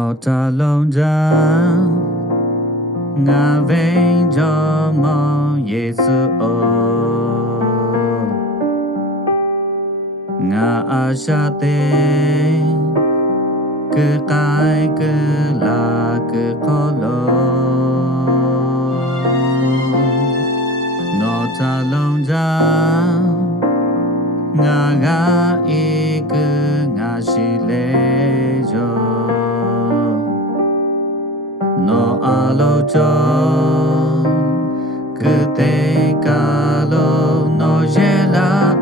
Not alone down ngà vinh cho mong Giêsu ngà asha te cứ cái cứ là cứ có lo Not alone down ngà ngà y cứ ngà shi lê cho No alo cho cứ te ca lo no gela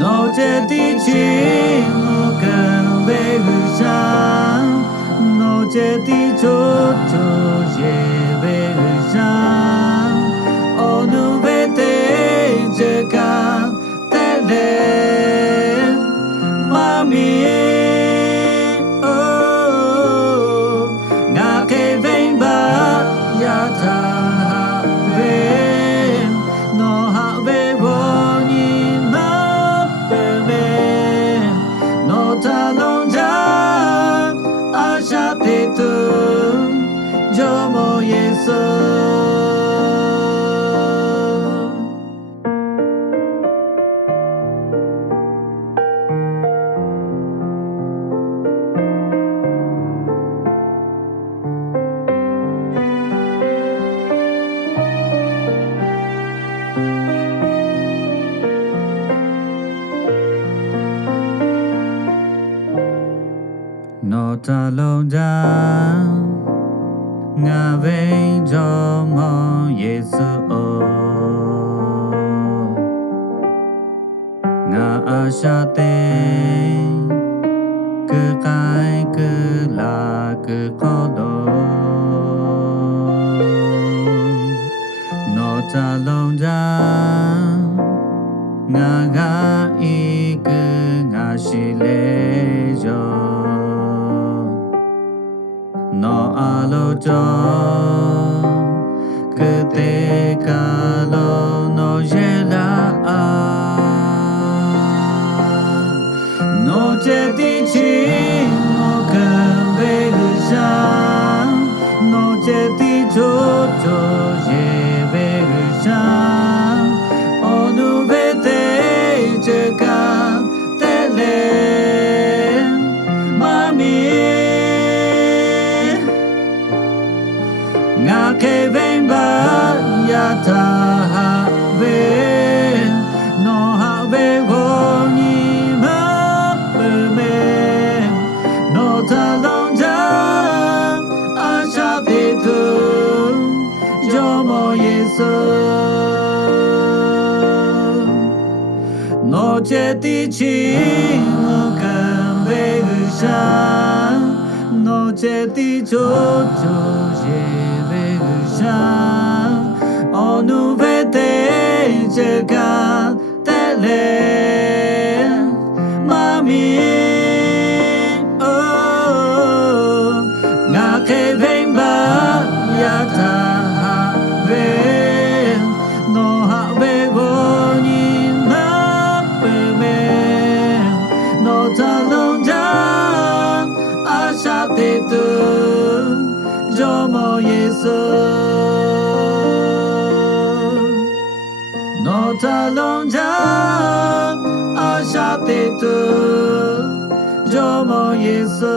No te ti chi mo can ve sa No te ti cho ye ve sa O nu ve te je ka te le mami Not alone down ngà vinh cho mong Giêsu ngà asha te cứ cái cứ là cứ có lo Not alone down ngà ngà y cứ ngà shi lê cho No alo cho cứ te ca lo no gela No te ti chi mo can ve sa No te ti cho ye ve sa O nu ve te je ka te le mami ngà kê vinh ba ya ta ha ve no ha ve go ni ma pe me no ta long ja a sha te tu jo mo Giêsu no che ti chi mo can ve sa no che ti cho ye O nu ve te je ka te le mami ngà kê vinh ba ya ta ha ve no ha ve go ni ma pe me no ta long ja a sha te tu jo mo Giêsu Not alone down a sha te tu jo mo Giêsu